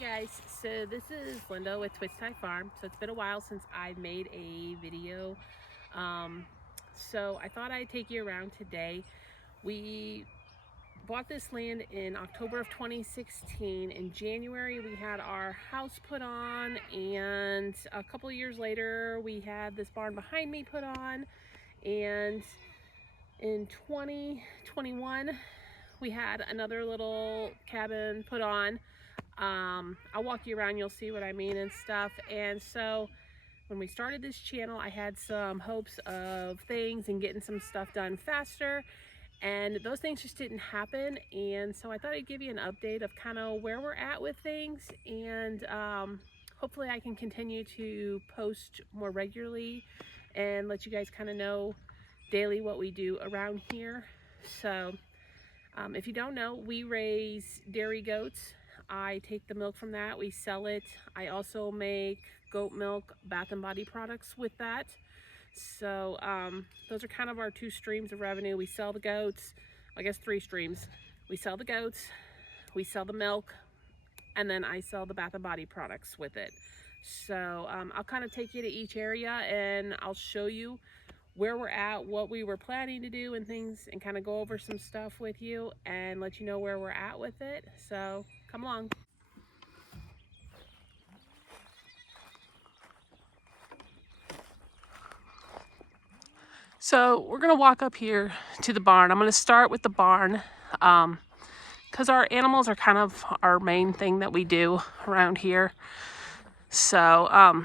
Guys, so this is Linda with Twist Tie Farm. So it's been a while since I made a video. So I thought I'd take you around today. We bought this land in October of 2016. In January we had our house put on, and a couple of years later we had this barn behind me put on, and in 2021 we had another little cabin put on. I'll walk you around, you'll see what I mean and stuff. And so when we started this channel, I had some hopes of things and getting some stuff done faster, and those things just didn't happen. And so I thought I'd give you an update of kind of where we're at with things, and hopefully I can continue to post more regularly and let you guys kind of know daily what we do around here. So if you don't know, we raise dairy goats. I take the milk from that, we sell it. I also make goat milk bath and body products with that. So those are kind of our two streams of revenue. We sell the goats, I guess 3 streams. We sell the goats, we sell the milk, and then I sell the bath and body products with it. So I'll kind of take you to each area and I'll show you where we're at, what we were planning to do and things, and kind of go over some stuff with you and let you know where we're at with it. So come along. So we're gonna walk up here to the barn. I'm gonna start with the barn because our animals are kind of our main thing that we do around here. So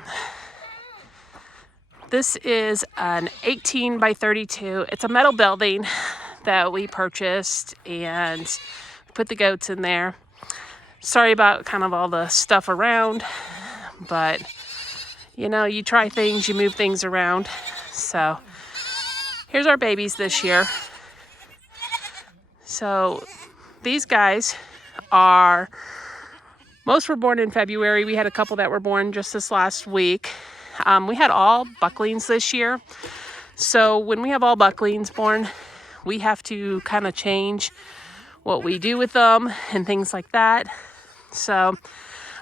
this is an 18 by 32. It's a metal building that we purchased, and put the goats in there. Sorry about kind of all the stuff around, but you know, you try things, you move things around. So here's our babies this year. So these guys are, most were born in February. We had a couple that were born just this last week. We had all bucklings this year. So when we have all bucklings born, we have to kind of change what we do with them and things like that. So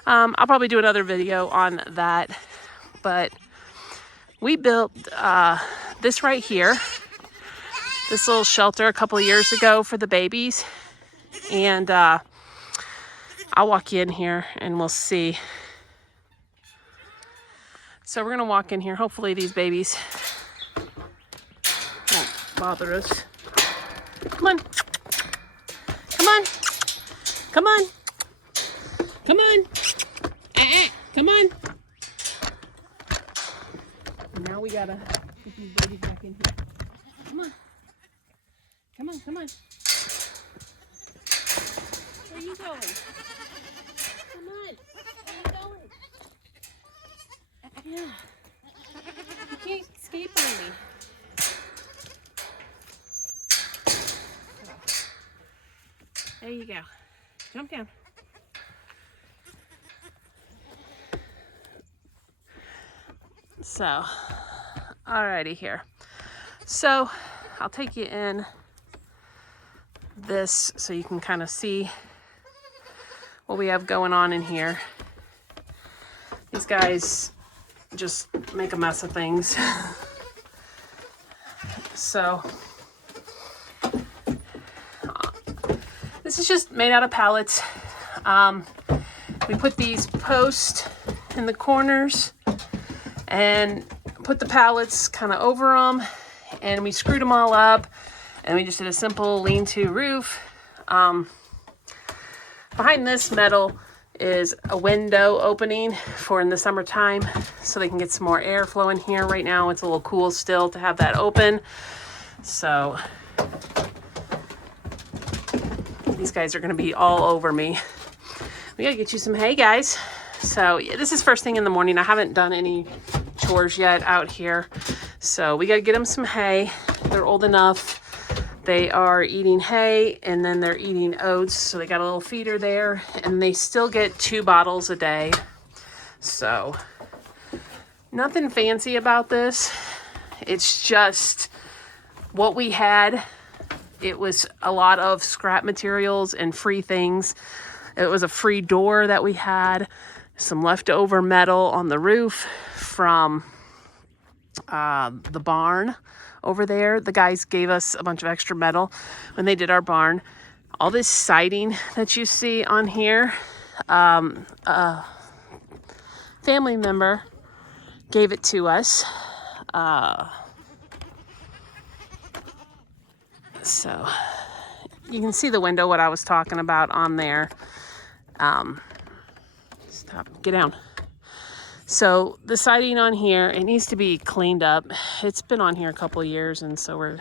I'll probably do another video on that. But we built this right here, this little shelter a couple of years ago for the babies. And I'll walk you in here and we'll see. So we're gonna walk in here. Hopefully these babies won't bother us. Come on. Come on. Come on. Come on. Come on. And now we gotta get these babies back in here. Come on. Come on, come on. Where are you going? Come on. Where are you going? Yeah. You can't escape on me. There you go. Jump down. So, alrighty here. So, I'll take you in this so you can kind of see what we have going on in here. These guys just make a mess of things. So, this is just made out of pallets. We put these posts in the corners and put the pallets kind of over them, and we screwed them all up, and we just did a simple lean-to roof. Behind this metal is a window opening for in the summertime so they can get some more airflow in here. Right now it's a little cool still to have that open. So these guys are going to be all over me. We got to get you some hay, guys. So yeah, this is first thing in the morning. I haven't done any chores yet out here. So we got to get them some hay. They're old enough. They are eating hay, and then they're eating oats. So they got a little feeder there, and they still get 2 bottles a day. So nothing fancy about this. It's just what we had. It was a lot of scrap materials and free things It was a free door that we had, some leftover metal on the roof from the barn over there. The guys gave us a bunch of extra metal when they did our barn. All this siding that you see on here, family member gave it to us. So you can see the window, what I was talking about on there. Stop, get down. So the siding on here, it needs to be cleaned up. It's been on here a couple of years, and so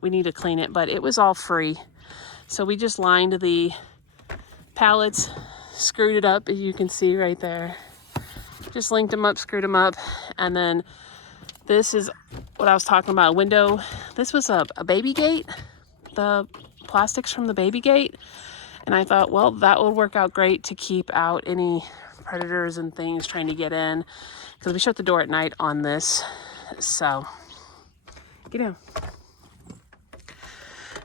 we need to clean it, but it was all free. So we just lined the pallets, screwed it up, as you can see right there. Just linked them up, screwed them up, and then this is what I was talking about, a window. This was a baby gate, the plastics from the baby gate, and I thought, well, that would work out great to keep out any predators and things trying to get in, because we shut the door at night on this. So get down.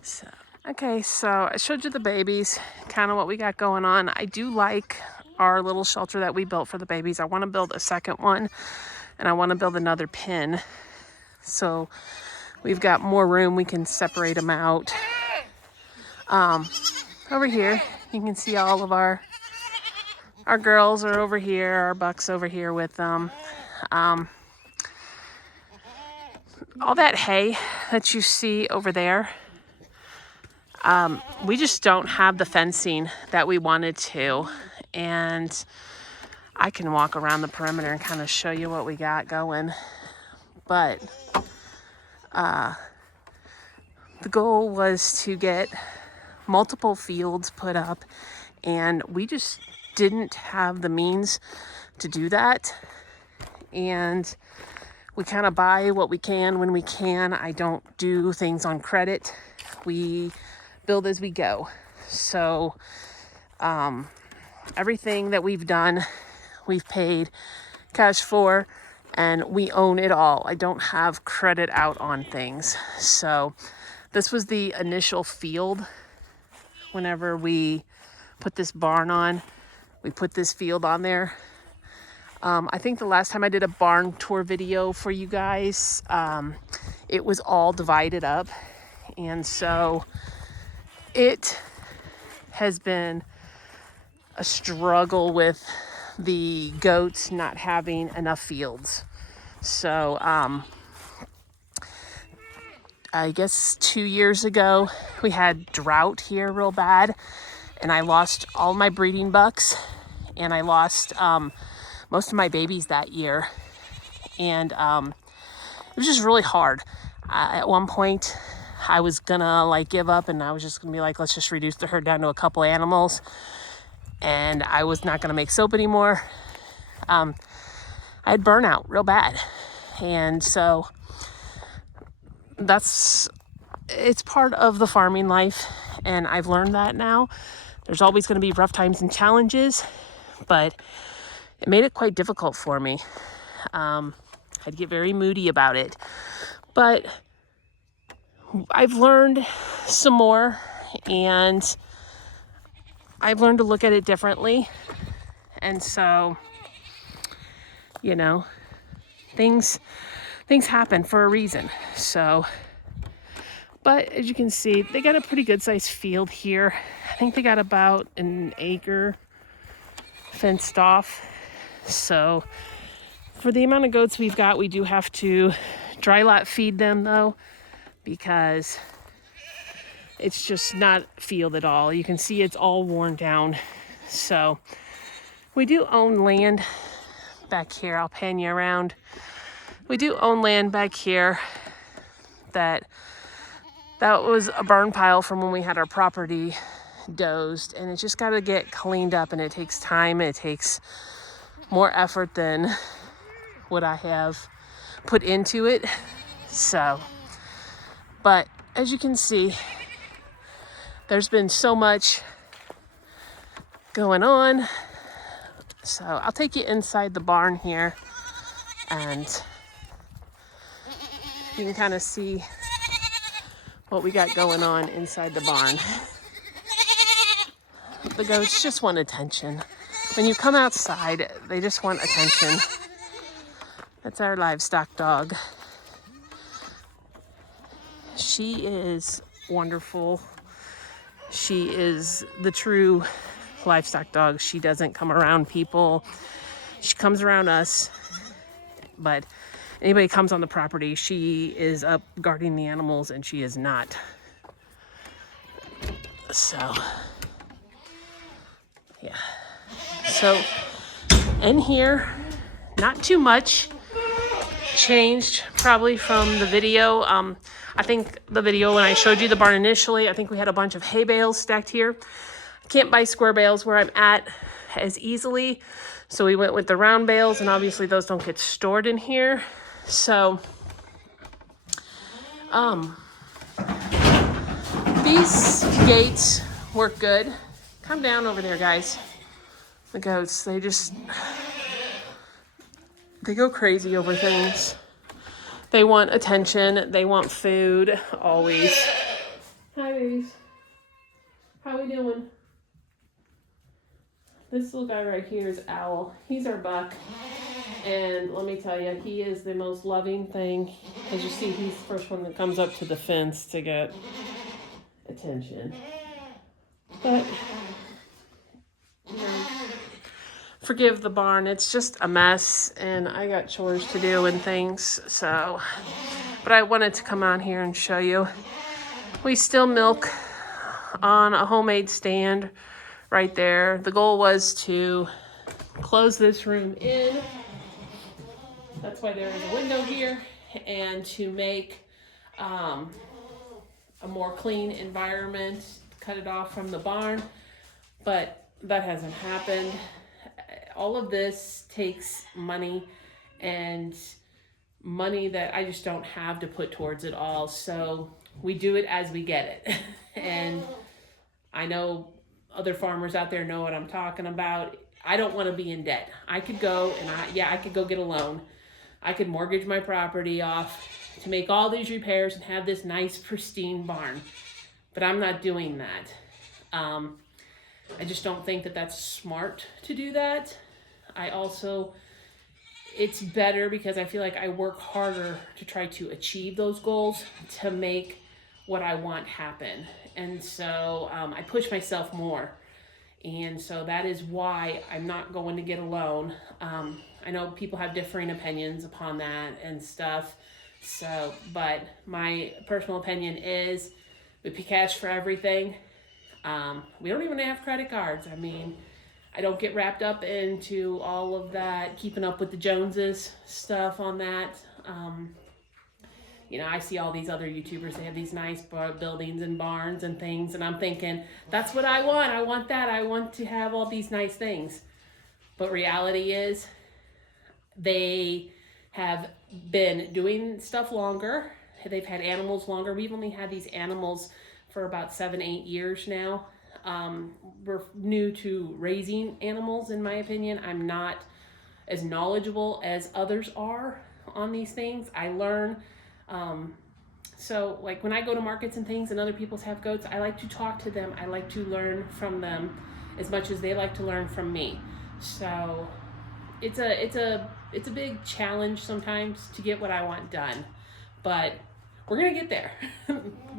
So okay, so I showed you the babies, kind of what we got going on. I do like our little shelter that we built for the babies. I want to build a second one, and I want to build another pen, so we've got more room. We can separate them out. Over here you can see all of our girls are over here, our bucks over here with them. All that hay that you see over there, we just don't have the fencing that we wanted to, and I can walk around the perimeter and kind of show you what we got going. But the goal was to get multiple fields put up, and we just didn't have the means to do that, and we kind of buy what we can when we can. I don't do things on credit. We build as we go. So everything that we've done, we've paid cash for, and we own it all. I don't have credit out on things. So this was the initial field. Whenever we put this barn on, we put this field on there. I think the last time I did a barn tour video for you guys, it was all divided up. And so it has been a struggle with the goats not having enough fields. So I guess 2 years ago, we had drought here real bad, and I lost all my breeding bucks, and I lost most of my babies that year. And it was just really hard. At one point, I was gonna like give up, and I was just gonna be like, let's just reduce the herd down to a couple animals, and I was not gonna make soap anymore. I had burnout real bad, and so it's part of the farming life, and I've learned that now. There's always going to be rough times and challenges, but it made it quite difficult for me. I'd get very moody about it, but I've learned some more, and I've learned to look at it differently. And so, you know, things happen for a reason. So, but as you can see, they got a pretty good sized field here. I think they got about an acre fenced off. So for the amount of goats we've got, we do have to dry lot feed them though, because it's just not field at all. You can see it's all worn down. So we do own land back here. I'll pan you around. We do own land back here that was a burn pile from when we had our property dozed, and it just got to get cleaned up, and it takes time. It takes more effort than what I have put into it. So, but as you can see, there's been so much going on. So I'll take you inside the barn here, and you can kind of see what we got going on inside the barn. The goats just want attention. When you come outside, they just want attention. That's our livestock dog. She is wonderful. She is the true livestock dog. She doesn't come around people. She comes around us, but anybody comes on the property, she is up guarding the animals and she is not. So, yeah. So, in here, not too much changed probably from the video. I think the video when I showed you the barn initially, I think we had a bunch of hay bales stacked here. Can't buy square bales where I'm at as easily, so we went with the round bales, and obviously those don't get stored in here. So these gates work good. Come down over there, guys. The goats, they go crazy over things. They want attention, they want food, always. Hi, babies. How we doing? This little guy right here is Owl. He's our buck. And let me tell you, he is the most loving thing. As you see, he's the first one that comes up to the fence to get attention. But, you know, forgive the barn. It's just a mess, and I got chores to do and things. So, but I wanted to come on here and show you. We still milk on a homemade stand right there. The goal was to close this room in. That's why there is a window here, and to make a more clean environment, cut it off from the barn, but that hasn't happened. All of this takes money, and money that I just don't have to put towards it all. So we do it as we get it. And I know other farmers out there know what I'm talking about. I don't want to be in debt. I could go and I could go get a loan. I could mortgage my property off to make all these repairs and have this nice pristine barn. But I'm not doing that. I just don't think that that's smart to do that. It's better because I feel like I work harder to try to achieve those goals to make what I want happen. And so I push myself more. And so that is why I'm not going to get a loan. I know people have differing opinions upon that and stuff. So, but my personal opinion is we pay cash for everything. We don't even have credit cards. I mean, I don't get wrapped up into all of that, keeping up with the Joneses stuff on that. You know, I see all these other YouTubers, they have these nice buildings and barns and things, and I'm thinking, that's what I want. I want that. I want to have all these nice things. But reality is, they have been doing stuff longer. They've had animals longer. We've only had these animals for about 7-8 years now. We're new to raising animals, in my opinion. I'm not as knowledgeable as others are on these things. I learn. So like when I go to markets and things and other people have goats, I like to talk to them. I like to learn from them as much as they like to learn from me. So it's a big challenge sometimes to get what I want done, but we're going to get there.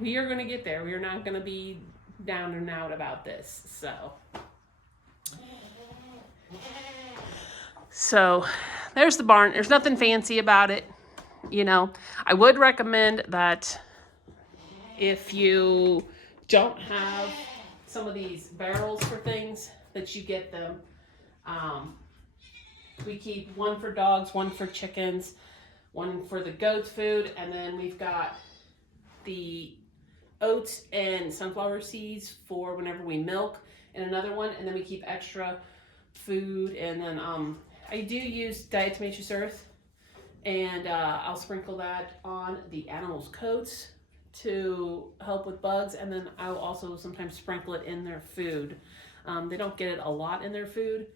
We are going to get there. We are not going to be down and out about this. So there's the barn. There's nothing fancy about it. You know, I would recommend that if you don't have some of these barrels for things, that you get them. We keep one for dogs, one for chickens, one for the goats food, and then we've got the oats and sunflower seeds for whenever we milk, and another one, and then we keep extra food. And then I do use diatomaceous earth, and I'll sprinkle that on the animals' coats to help with bugs, and then I'll also sometimes sprinkle it in their food. They don't get it a lot in their food.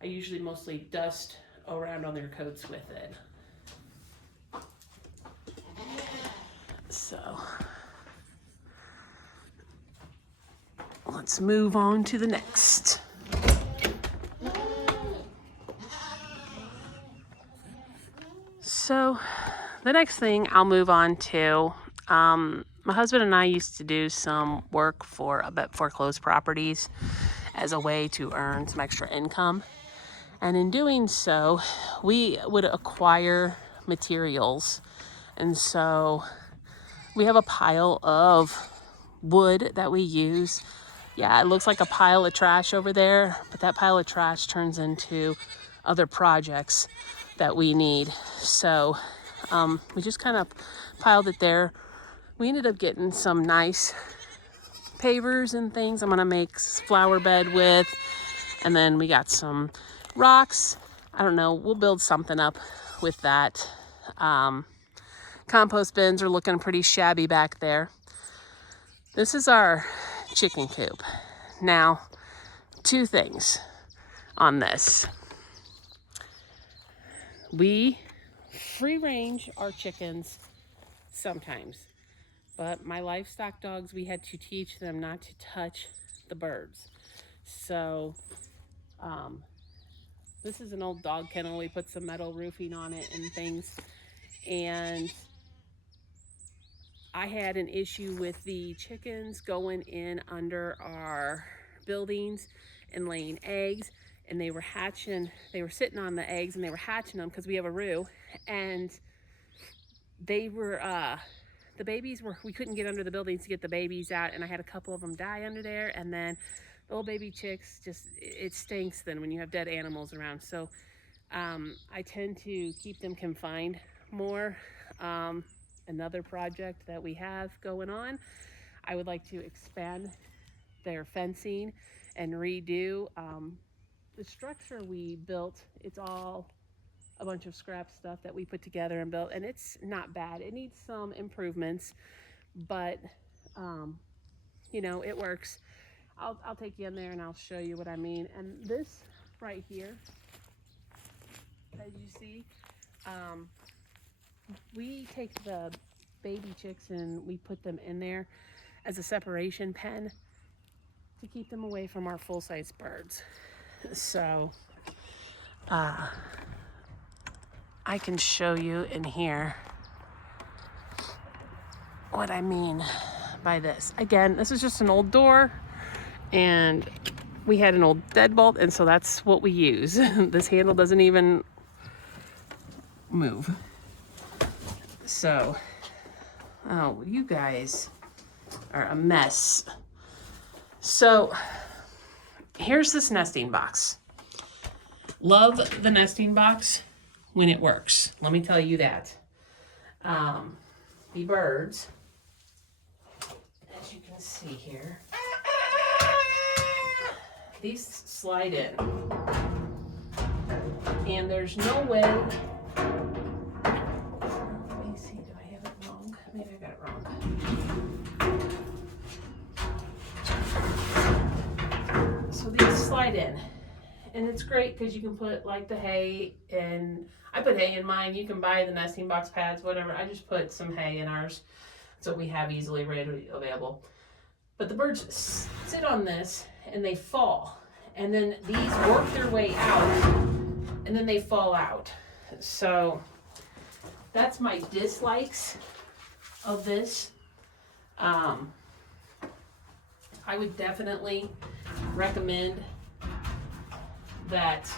I usually mostly dust around on their coats with it. So let's move on to the next. So the next thing I'll move on to, my husband and I used to do some work for a bit foreclosed properties as a way to earn some extra income. And in doing so, we would acquire materials. And so we have a pile of wood that we use. Yeah, it looks like a pile of trash over there, but that pile of trash turns into other projects that we need. So we just kind of piled it there. We ended up getting some nice pavers and things I'm gonna make flower bed with. And then we got some rocks. I don't know, we'll build something up with that. Compost bins are looking pretty shabby back there. This is our chicken coop. Now, two things on this. We free range our chickens sometimes, but my livestock dogs, we had to teach them not to touch the birds. So this is an old dog kennel. We put some metal roofing on it and things, and I had an issue with the chickens going in under our buildings and laying eggs, and they were hatching. They were sitting on the eggs and they were hatching them because we have a roo, and they were the babies were, we couldn't get under the buildings to get the babies out, and I had a couple of them die under there. And then the little baby chicks, just, it stinks then when you have dead animals around. So I tend to keep them confined more. Another project that we have going on, I would like to expand their fencing and redo the structure we built. It's all a bunch of scrap stuff that we put together and built, and it's not bad. It needs some improvements, but you know, it works. I'll take you in there and I'll show you what I mean. And this right here, as you see, we take the baby chicks and we put them in there as a separation pen to keep them away from our full-size birds. So I can show you in here what I mean by this. Again, this is just an old door, and we had an old deadbolt, and so that's what we use. This handle doesn't even move. So, oh, you guys are a mess. So, here's this nesting box. Love the nesting box when it works. Let me tell you that. The birds, as you can see here, these slide in. And there's no way, let me see, do I have it wrong? Maybe I got it wrong. So these slide in. And it's great because you can put like the hay, and I put hay in mine. You can buy the nesting box pads, whatever. I just put some hay in ours so we have easily readily available. But the birds sit on this and they fall. And then these work their way out and then they fall out. So that's my dislikes of this. I would definitely recommend that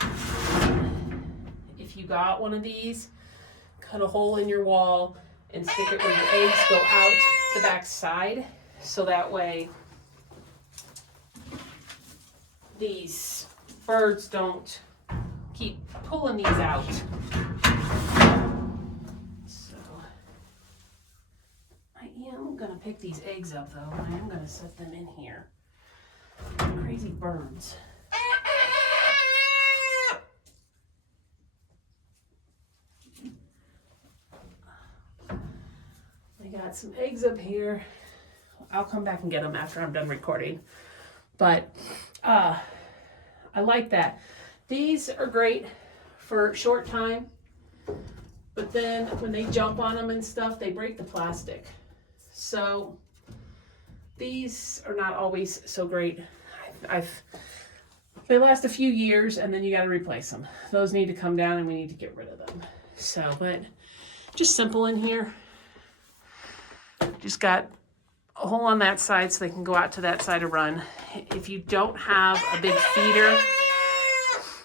if you got one of these, cut a hole in your wall and stick it where your eggs go out the back side, so that way these birds don't keep pulling these out. So I am gonna pick these eggs up though, and I am gonna set them in here. Crazy birds. I got some eggs up here. I'll come back and get them after I'm done recording. But I like that. These are great for a short time, but then when they jump on them and stuff, they break the plastic. So These are not always so great. They last a few years and then you got to replace them. Those need to come down and we need to get rid of them. So, but just simple in here. Just got a hole on that side so they can go out to that side to run. If you don't have a big feeder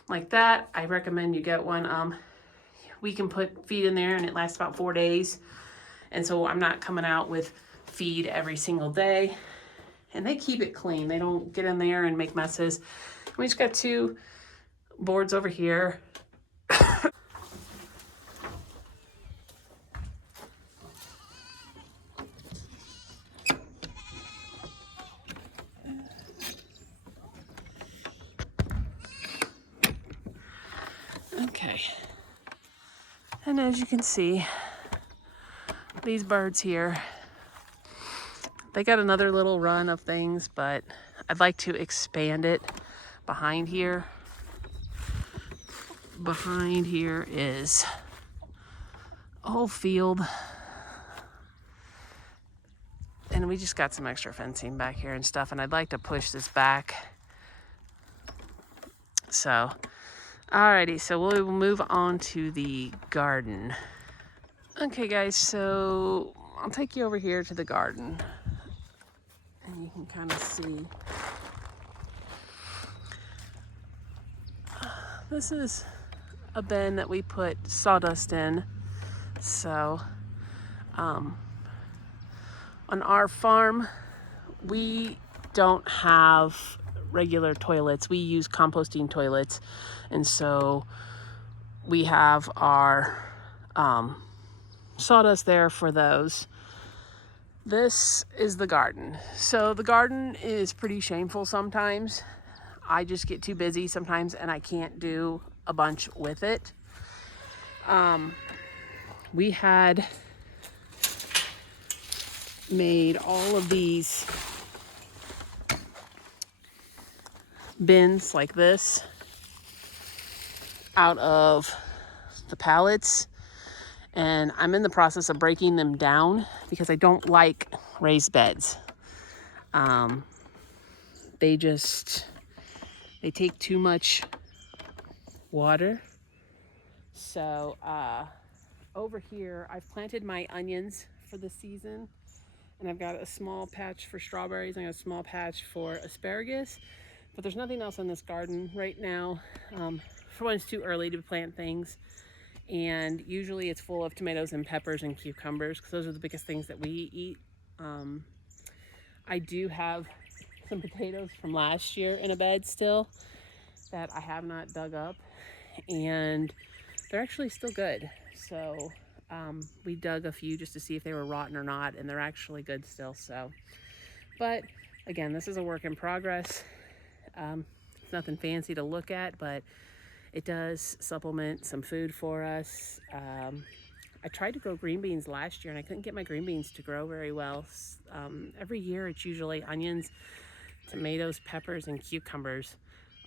like that, I recommend you get one. We can put feed in there and it lasts about 4 days. And so I'm not coming out with feed every single day. And they keep it clean. They don't get in there and make messes. We just got 2 boards over here. Okay. And as you can see, these birds here, they got another little run of things, but I'd like to expand it behind here. Behind here is a whole field. And we just got some extra fencing back here and stuff, and I'd like to push this back. So, alrighty, so we'll move on to the garden. Okay guys, so I'll take you over here to the garden. And you can kind of see. This is a bin that we put sawdust in. So, on our farm, we don't have regular toilets. We use composting toilets. And so we have our sawdust there for those. This is the garden. So the garden is pretty shameful sometimes. I just get too busy sometimes and I can't do a bunch with it. We had made all of these bins like this out of the pallets, and I'm in the process of breaking them down because I don't like raised beds. They take too much water. So over here I've planted my onions for the season, and I've got a small patch for strawberries and I got a small patch for asparagus, but there's nothing else in this garden right now. For one, it's too early to plant things, and usually it's full of tomatoes and peppers and cucumbers because those are the biggest things that we eat. I do have some potatoes from last year in a bed still that I have not dug up, and they're actually still good. So we dug a few just to see if they were rotten or not, and they're actually good still. So, but again, this is a work in progress. It's nothing fancy to look at, but it does supplement some food for us. I tried to grow green beans last year and I couldn't get my green beans to grow very well. Every year it's usually onions, tomatoes, peppers, and cucumbers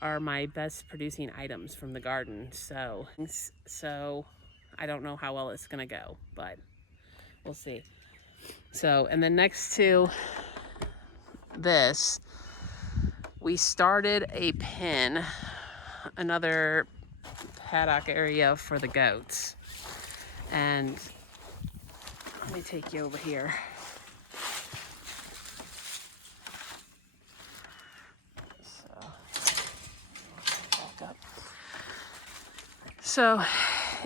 are my best producing items from the garden. So I don't know how well it's gonna go, but we'll see. So, and then next to this, we started a pen, another paddock area for the goats. And let me take you over here. So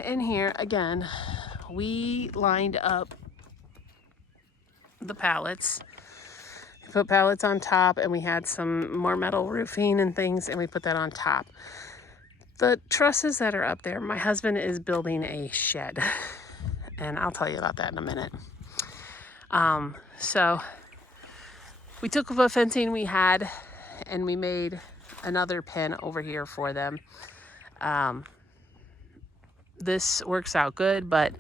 in here, again, we lined up the pallets. We put pallets on top, and we had some more metal roofing and things, and we put that on top. The trusses that are up there, my husband is building a shed, and I'll tell you about that in a minute. So we took the fencing we had, and we made another pen over here for them. This works out good, but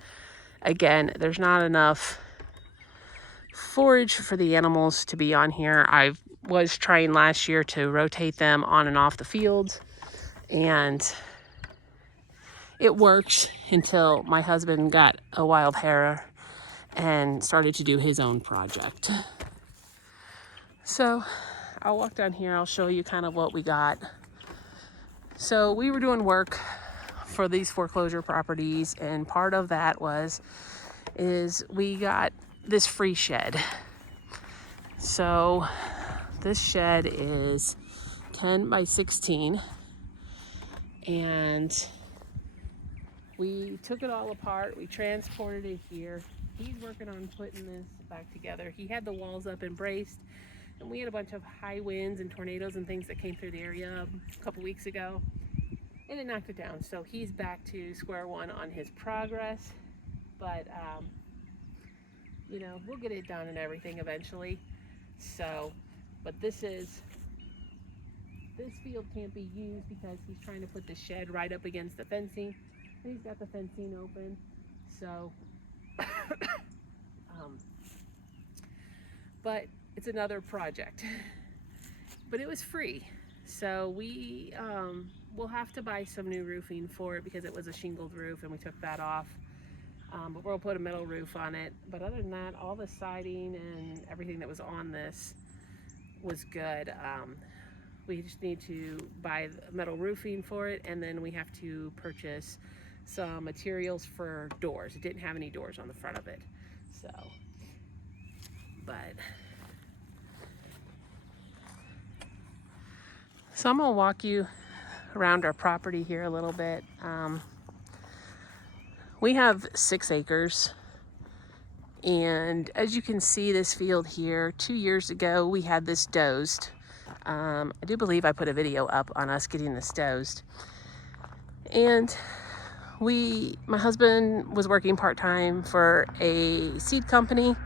again, there's not enough forage for the animals to be on here. I was trying last year to rotate them on and off the fields, and it worked until my husband got a wild hair and started to do his own project. So I'll walk down here. I'll show you kind of what we got. So we were doing work for these foreclosure properties, and part of that is we got this free shed. So this shed is 10 by 16, and we took it all apart. We transported it here. He's working on putting this back together. He had the walls up and braced, and we had a bunch of high winds and tornadoes and things that came through the area a couple weeks ago, and it knocked it down. So he's back to square one on his progress, but you know, we'll get it done and everything eventually. So, but this field can't be used because he's trying to put the shed right up against the fencing. And he's got the fencing open, so but it's another project. But it was free, so we will have to buy some new roofing for it because it was a shingled roof and we took that off. But we'll put a metal roof on it. But other than that, all the siding and everything that was on this was good. We just need to buy metal roofing for it, and then we have to purchase some materials for doors. It didn't have any doors on the front of it. So, I'm gonna walk you around our property here a little bit. We have 6 acres, and as you can see, this field here, 2 years ago, we had this dozed. I do believe I put a video up on us getting this dozed. And my husband was working part-time for a seed company,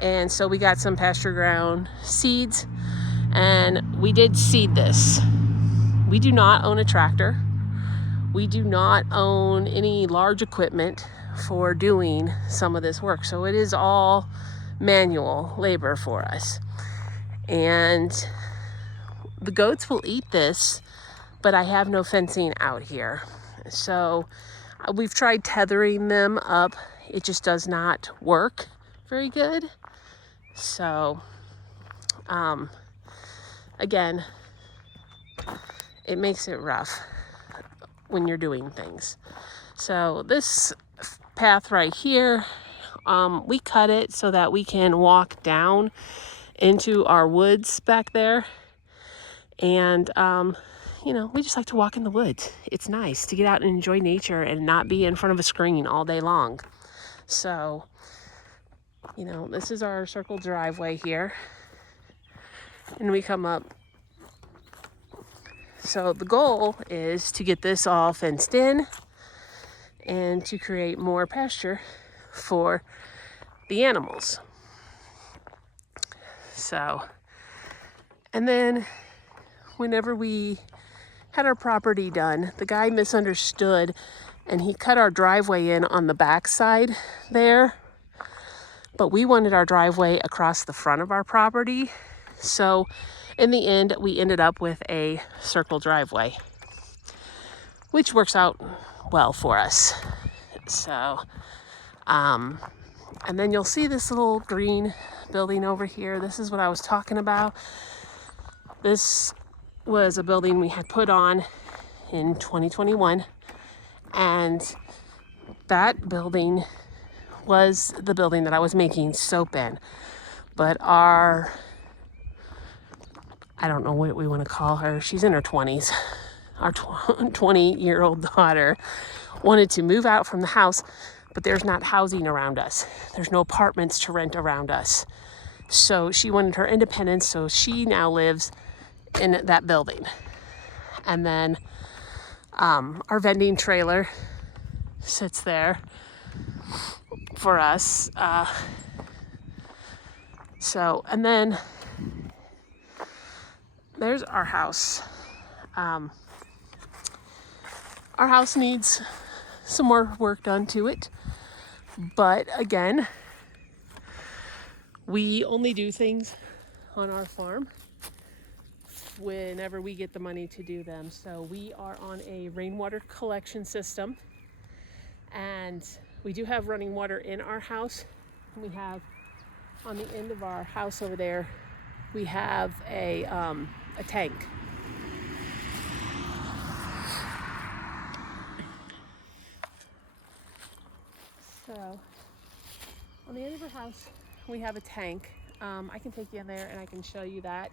and so we got some pasture ground seeds, and we did seed this. We do not own a tractor. We do not own any large equipment for doing some of this work. So it is all manual labor for us. And the goats will eat this, but I have no fencing out here. So we've tried tethering them up. It just does not work very good. So, again, it makes it rough when you're doing things. So this path right here, we cut it so that we can walk down into our woods back there. And, you know, we just like to walk in the woods. It's nice to get out and enjoy nature and not be in front of a screen all day long. So, you know, this is our circle driveway here. And we come up. So the goal is to get this all fenced in and to create more pasture for the animals. So, and then whenever we had our property done, the guy misunderstood and he cut our driveway in on the back side there, but we wanted our driveway across the front of our property. So in the end, we ended up with a circle driveway, which works out well for us. So, and then you'll see this little green building over here. This is what I was talking about. This was a building we had put on in 2021, and that building was the building that I was making soap in. But I don't know what we want to call her, she's in her 20s. Our 20-year-old daughter wanted to move out from the house, but there's not housing around us. There's no apartments to rent around us. So she wanted her independence, so she now lives in that building. And then our vending trailer sits there for us. And then there's our house. Our house needs some more work done to it. But again, we only do things on our farm whenever we get the money to do them. So we are on a rainwater collection system, and we do have running water in our house. We have on the end of our house over there we have a tank. So on the end of our house, we have a tank. I can take you in there and I can show you that.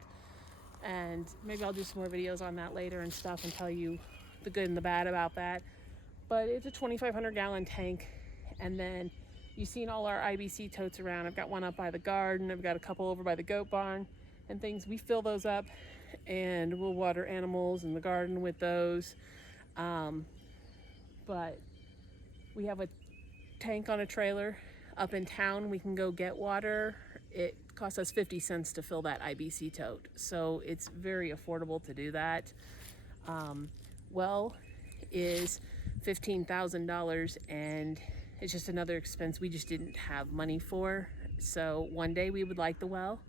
And maybe I'll do some more videos on that later and stuff and tell you the good and the bad about that. But it's a 2,500 gallon tank. And then you've seen all our IBC totes around. I've got one up by the garden. I've got a couple over by the goat barn and things. We fill those up and we'll water animals in the garden with those. But we have a tank on a trailer up in town. We can go get water. It costs us 50 cents to fill that IBC tote. So it's very affordable to do that. Well is $15,000 and it's just another expense we just didn't have money for. So one day we would like the well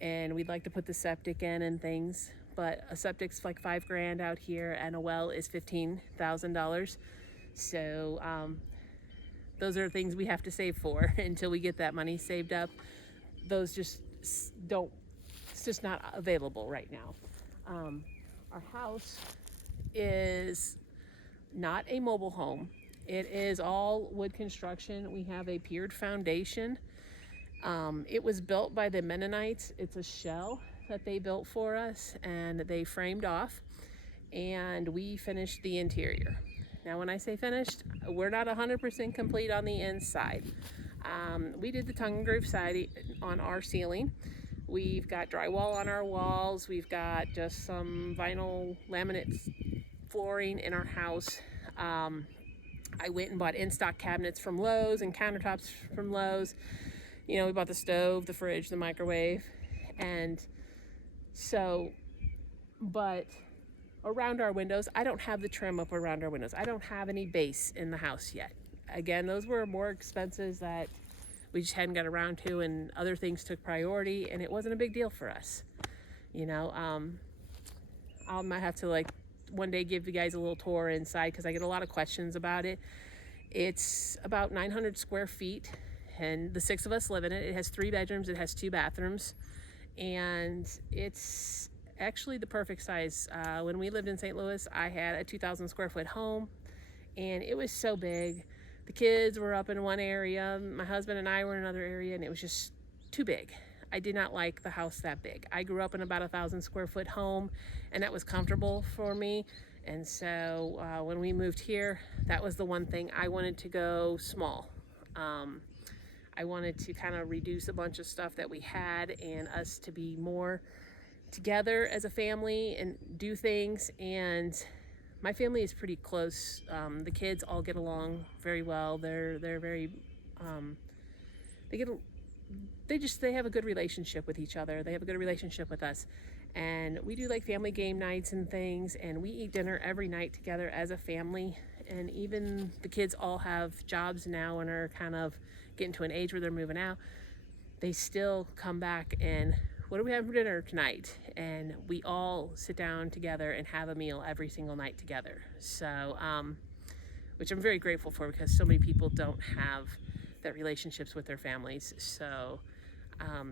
and we'd like to put the septic in and things, but a septic's like $5,000 out here and a well is $15,000. So those are things we have to save for until we get that money saved up. Those just don't, it's just not available right now. Our house is not a mobile home. It is all wood construction. We have a piered foundation. It was built by the Mennonites. It's a shell that they built for us and they framed off, and we finished the interior. Now, when I say finished, we're not 100% complete on the inside. We did the tongue and groove siding on our ceiling. We've got drywall on our walls. We've got just some vinyl laminate flooring in our house. I went and bought in-stock cabinets from Lowe's and countertops from Lowe's. You know, we bought the stove, the fridge, the microwave. And so, but around our windows, I don't have the trim up around our windows. I don't have any base in the house yet. Again, those were more expenses that we just hadn't got around to, and other things took priority, and it wasn't a big deal for us. You know, I might have to like one day give you guys a little tour inside because I get a lot of questions about it. It's about 900 square feet and the 6 of us live in it. It has 3 bedrooms, it has 2 bathrooms, and it's actually the perfect size. When we lived in St. Louis, I had a 2,000 square foot home and it was so big. The kids were up in one area, my husband and I were in another area, and it was just too big. I did not like the house that big. I grew up in about 1,000 square foot home, and that was comfortable for me. And so when we moved here, that was the one thing I wanted to go small. I wanted to kind of reduce a bunch of stuff that we had and us to be more together as a family and do things. And my family is pretty close. The kids all get along very well. They're very, they have a good relationship with each other. They have a good relationship with us. And we do like family game nights and things, and we eat dinner every night together as a family. And even the kids all have jobs now and are kind of getting to an age where they're moving out. They still come back and, what are we having for dinner tonight? And we all sit down together and have a meal every single night together. So, which I'm very grateful for, because so many people don't have that relationships with their families. So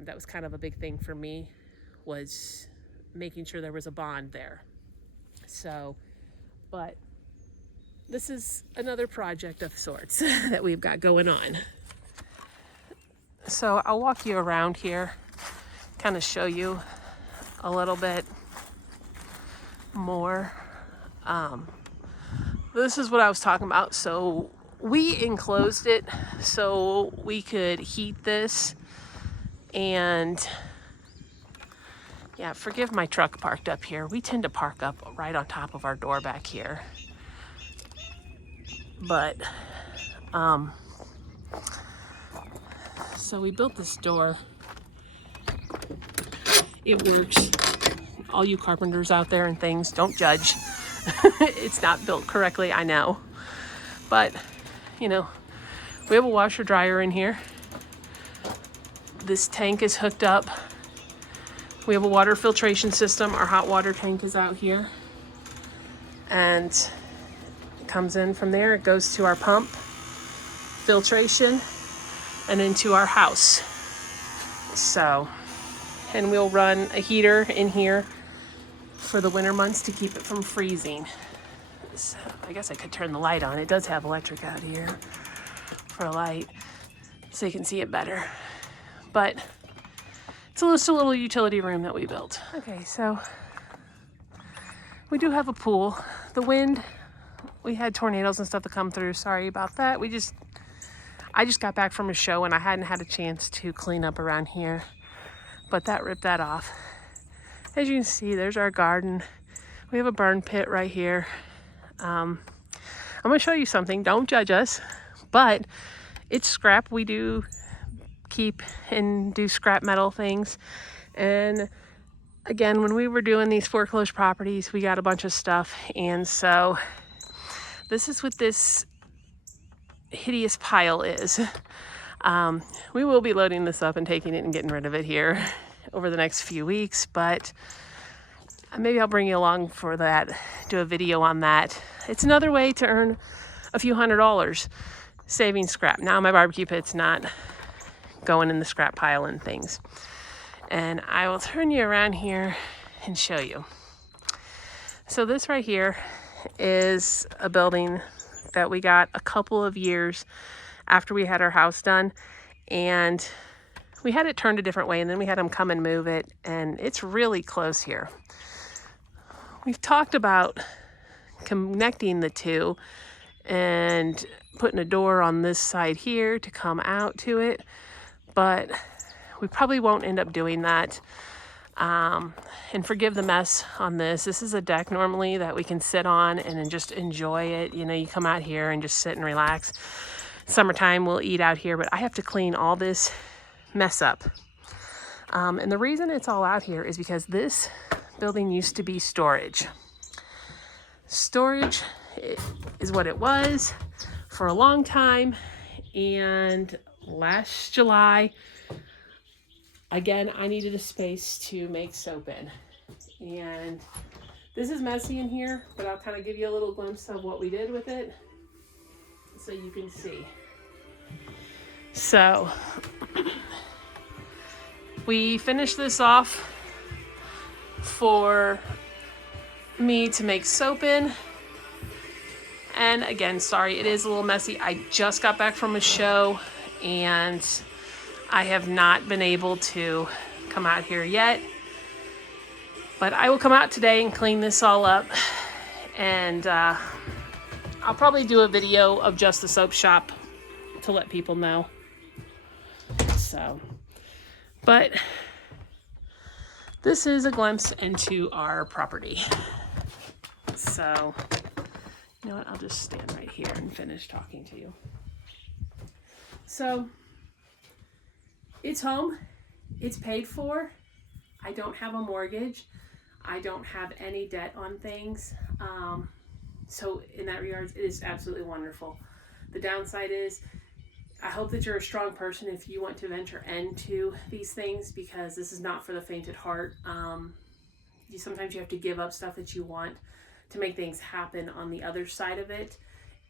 that was kind of a big thing for me, was making sure there was a bond there. So, but this is another project of sorts that we've got going on. So I'll walk you around here, kind of show you a little bit more. This is what I was talking about. So we enclosed it so we could heat this, and yeah, forgive my truck parked up here. We tend to park up right on top of our door back here. But, so we built this door. It works. All you carpenters out there and things, don't judge. It's not built correctly, I know. But, you know, we have a washer dryer in here. This tank is hooked up. We have a water filtration system. Our hot water tank is out here. And it comes in from there. It goes to our pump, filtration, and into our house. So, and we'll run a heater in here for the winter months to keep it from freezing. So I guess I could turn the light on. It does have electric out here for a light, so you can see it better. But it's just a little utility room that we built. Okay, so we do have a pool. The wind, we had tornadoes and stuff to come through. Sorry about that. I just got back from a show and I hadn't had a chance to clean up around here, but that ripped that off. As you can see, there's our garden. We have a burn pit right here. I'm gonna show you something. Don't judge us, but it's scrap. We do keep and do scrap metal things. And again, when we were doing these foreclosed properties, we got a bunch of stuff. And so this is what this hideous pile is. We will be loading this up and taking it and getting rid of it here over the next few weeks, but maybe I'll bring you along for that, do a video on that. It's another way to earn a few $100s saving scrap. Now my barbecue pit's not going in the scrap pile and things. And I will turn you around here and show you. So this right here is a building that we got a couple of years after we had our house done, and we had it turned a different way, and then we had them come and move it, and it's really close here. We've talked about connecting the two and putting a door on this side here to come out to it, but we probably won't end up doing that. And forgive the mess on this. This is a deck normally that we can sit on and then just enjoy it. You know, you come out here and just sit and relax. Summertime, we'll eat out here, but I have to clean all this mess up. And the reason it's all out here is because this building used to be storage. Storage is what it was for a long time. And last July, again, I needed a space to make soap in. And this is messy in here, but I'll kind of give you a little glimpse of what we did with it so you can see. So we finished this off for me to make soap in. And again, sorry, it is a little messy. I just got back from a show and I have not been able to come out here yet, but I will come out today and clean this all up, and I'll probably do a video of just the soap shop to let people know. So, but this is a glimpse into our property. So, you know what, I'll just stand right here and finish talking to you. So, it's home, it's paid for. I don't have a mortgage. I don't have any debt on things. So in that regard, it is absolutely wonderful. The downside is, I hope that you're a strong person if you want to venture into these things, because this is not for the faint at heart. Sometimes you have to give up stuff that you want to make things happen on the other side of it.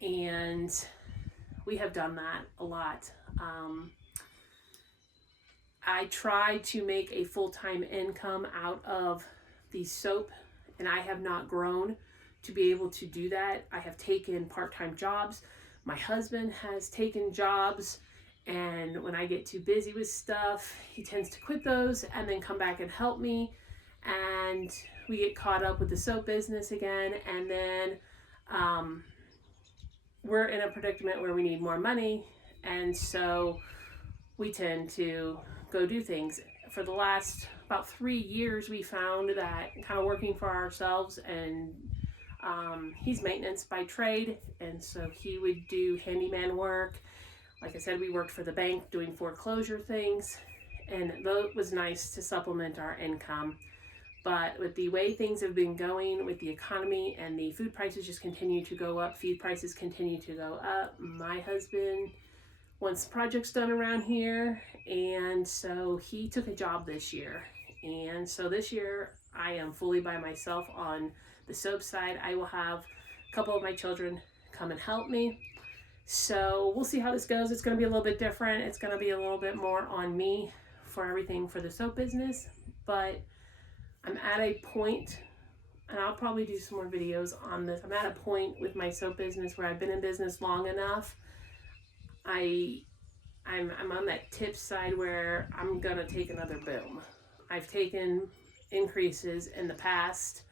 And we have done that a lot. I try to make a full-time income out of the soap, and I have not grown to be able to do that. I have taken part-time jobs. My husband has taken jobs, and when I get too busy with stuff, he tends to quit those and then come back and help me, and we get caught up with the soap business again, and then we're in a predicament where we need more money, and so we tend to go do things. For the last about 3 years, we found that kind of working for ourselves, and he's maintenance by trade, and so he would do handyman work. Like I said, we worked for the bank doing foreclosure things, and that was nice to supplement our income. But with the way things have been going with the economy, and the food prices just continue to go up, feed prices continue to go up, my husband wants projects done around here, and so he took a job this year. And so this year I am fully by myself on the soap side. I will have a couple of my children come and help me. So we'll see how this goes. It's going to be a little bit different. It's going to be a little bit more on me for everything for the soap business. but I'm at a point, and I'll probably do some more videos on this. I'm at a point with my soap business where I've been in business long enough. I'm on that tip side where I'm gonna take another boom. I've taken increases in the past,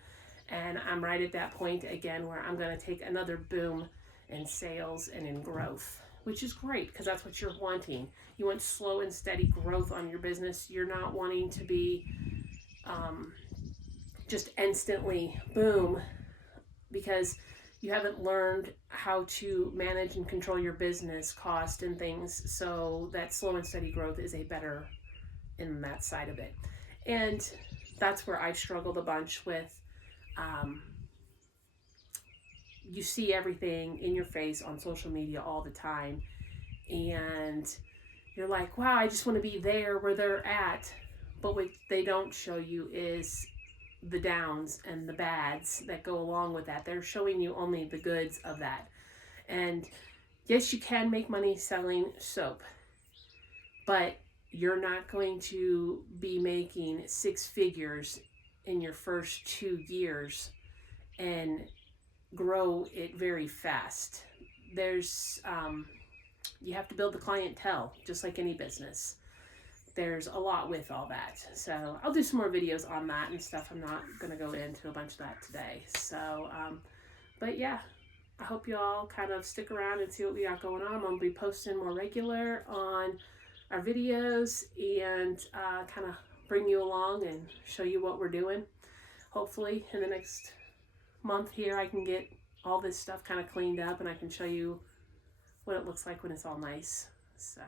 and I'm right at that point again where I'm gonna take another boom in sales and in growth, which is great because that's what you're wanting. You want slow and steady growth on your business. You're not wanting to be just instantly boom, because you haven't learned how to manage and control your business cost and things. So that slow and steady growth is a better in that side of it. And that's where I've struggled a bunch with. You see everything in your face on social media all the time, and you're like, wow, I just want to be there where they're at. But what they don't show you is the downs and the bads that go along with that. They're showing you only the goods of that. And yes, you can make money selling soap, but you're not going to be making six figures in your first 2 years and grow it very fast. You have to build the clientele, just like any business. There's a lot with all that. So I'll do some more videos on that and stuff. I'm not going to go into a bunch of that today. So, but yeah, I hope you all kind of stick around and see what we got going on. I'm going to be posting more regular on our videos and kind of bring you along and show you what we're doing. Hopefully in the next month here, I can get all this stuff kind of cleaned up and I can show you what it looks like when it's all nice. So